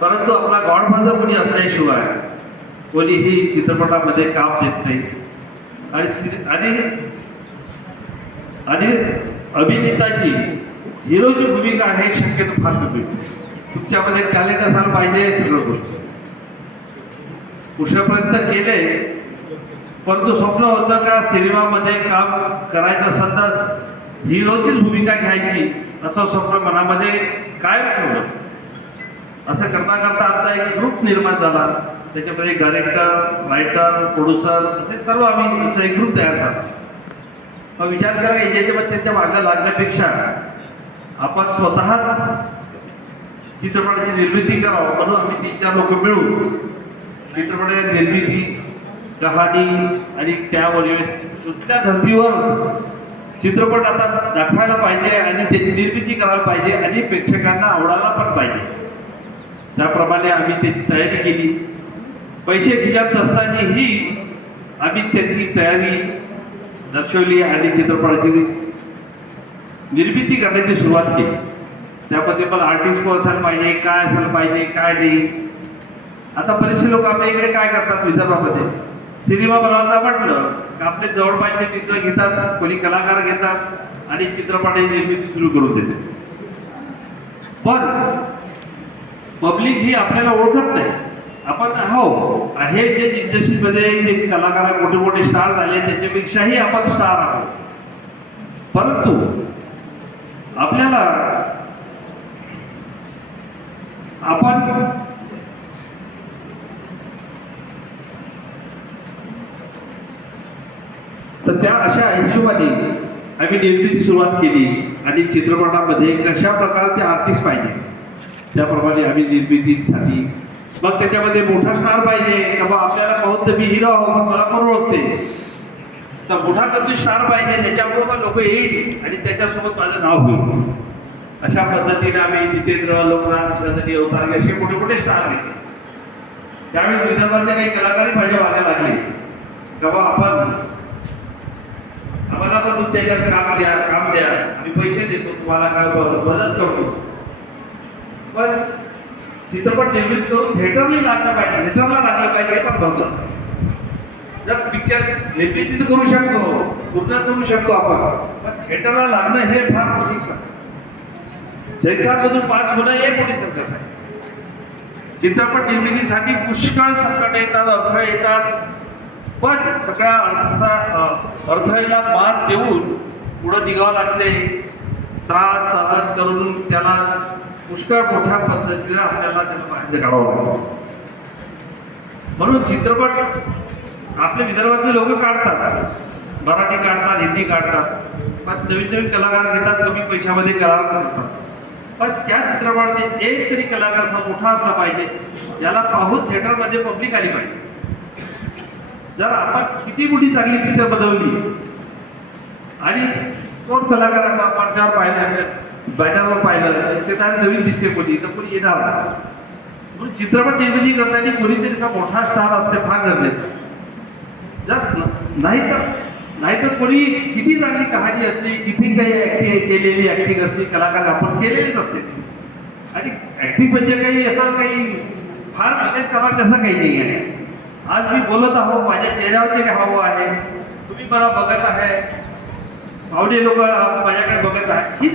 परंतु आपला गॉडफादर कोणी असल्याशिवाय कोणीही चित्रपटामध्ये काम देत नाही. आणि आणि आणि अभिनेताची हिरोची भूमिका आहे शक्यतो फार कमी. तुमच्यामध्ये टॅलेंट असायला पाहिजे सगळं गोष्ट. कुशापर्यंत केले परंतु स्वप्न होतं का सिनेमामध्ये काम करायचं असेल तर हिरोचीच भूमिका घ्यायची असं स्वप्न मनामध्ये कायम ठेवलं असं करता करता आमचा एक ग्रुप निर्माण झाला. त्याच्यामध्ये डायरेक्टर रायटर प्रोड्युसर असे सर्व आम्ही आमचा एक ग्रुप तयार झाला. मग विचार करा याच्यामध्ये त्यांच्या मागं लागण्यापेक्षा आपण स्वतःच चित्रपटाची निर्मिती करावं म्हणून आम्ही तीन चार लोक मिळून चित्रपटाची निर्मिती कहाणी आणि त्यावर त्या धर्तीवर चित्रपट आता दाखवायला पाहिजे आणि त्याची निर्मिती करायला पाहिजे आणि प्रेक्षकांना आवडायला पण पाहिजे. त्याप्रमाणे आम्ही त्याची तयारी केली. पैसे खिशात नसतानाही आम्ही त्याची तयारी दर्शवली आणि चित्रपटाची निर्मिती करण्याची सुरुवात केली. त्यामध्ये पण आर्टिस्ट को असायला पाहिजे काय असायला पाहिजे काय नाही. आता बरेचसे लोक आपल्या इकडे काय करतात विदर्भामध्ये? सिनेमा बनवायचा म्हटलं का आपले जवळपासचे मित्र घेतात कोणी कलाकार घेतात आणि चित्रपटाची निर्मिती सुरू करून देते पण पब्लिक ही आपल्याला ओळखत नाही. आपण हो आहे जे इंडस्ट्रीमध्ये जे कलाकार आहे, मोठे मोठे स्टार झाले त्याच्यापेक्षाही आपण स्टार आहोत. परंतु आपल्याला आपण तर त्या अशा हिशोबाने आम्ही निर्मिती सुरुवात केली आणि चित्रपटामध्ये कशा प्रकारचे आर्टिस्ट पाहिजे. त्याप्रमाणे आम्ही निर्मितीसाठी. मग त्याच्यामध्ये मोठा स्टार पाहिजे का बा आपल्याला पाहून तर मी हिरो आहो मग मला कोण ओळखते? तर मोठा कधी स्टार पाहिजे ज्याच्याबरोबर लोक येईल आणि त्याच्यासोबत माझं नाव होईल. अशा पद्धतीने आम्ही जितेंद्र लोकनाथ श्रद्धी अवतार असे मोठे मोठे स्टार घेतले त्यावेळेस विदर्भातले काही कलाकारही माझ्या व्हायला लागले. का बा आपण आम्हाला पण तुमच्या याच्यात काम द्या काम द्या. आम्ही पैसे देतो तुम्हाला काय मदत करतो पण चित्रपट निर्मित करून थिएटरला लागलं पाहिजे थिएटरला लागलं पाहिजे हे पण महत्वाचं जर पिक्चर निर्मिती करू शकतो पूर्ण करू शकतो आपण पण थिएटरला लागणं हे फार मोठी शैक्षामधून पास होणं हे मोठी संकट आहे. चित्रपट निर्मितीसाठी पुष्कळ संकट येतात अडथळे येतात पण सगळ्या अडथळा अडथळ्याला मात देऊन पुढं निघावं लागते. त्रास सहन करून त्याला पुष्कळ मोठ्या पद्धतीने आपल्याला त्याला बाहेर काढावं लागतं. म्हणून चित्रपट आपले विदर्भातले लोक काढतात. मराठी काढतात हिंदी काढतात. पण नवीन नवीन कलाकार घेतात कमी पैशामध्ये कलाकार करतात. पण त्या चित्रपटामध्ये एक तरी कलाकार असा मोठा असला पाहिजे ज्याला पाहून थिएटरमध्ये पब्लिक आली पाहिजे. जर आपण किती मोठी चांगली पिक्चर बनवली आणि कोण कलाकार पडद्यावर पाहिले आपल्या बॅनरवर पाहिलं तर नवीन दिसते कोणी तर कोणी येणार नाही हो। म्हणून चित्रपट निर्मिती करताना कोणीतरी असा मोठा स्टार असते फार गरजेचं जर न- नाही तर नाहीतर कोणी किती चांगली कहाणी असली किती काही ऍक्टिंग केलेली ऍक्टिंग असली कलाकार आपण केलेलीच असते आणि ऍक्टिंग म्हणजे काही असं काही फार विशेष करायचं असं काही नाही आहे आज मी बोलत आहो माझ्या चेहऱ्यावरचे काय हवं आहे तुम्ही मला बघत आहे पाहुणे लोक माझ्याकडे बघत आहे हीच